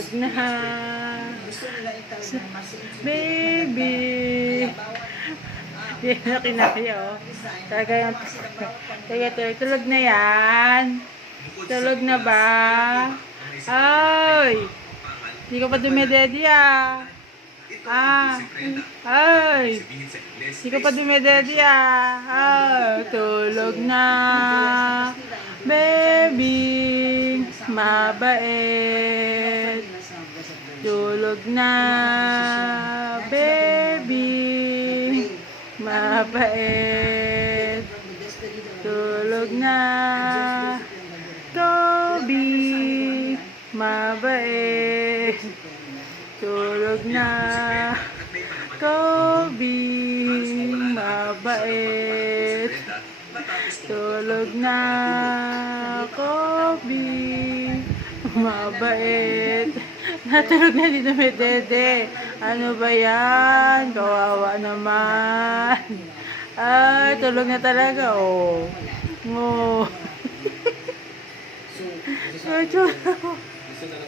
Tulog na. Baby. Hindi na kinaya, oh. Talaga yung tulog na yan. Tulog na ba? Ay! Hindi ka pa dumededi, ah. Ay! Hindi ka pa dumededi, ah. Tulog na. Baby. Mabait. Tulog na. Baby. Mabait. Tulog na. Toby. Mabait. Tulog na. Toby. Mabait. Tulog na. Kobe. Mabait. Natulog na dito may dede. Ano ba yan? Kawawa naman. Ay, tulog na talaga, oh. Oh.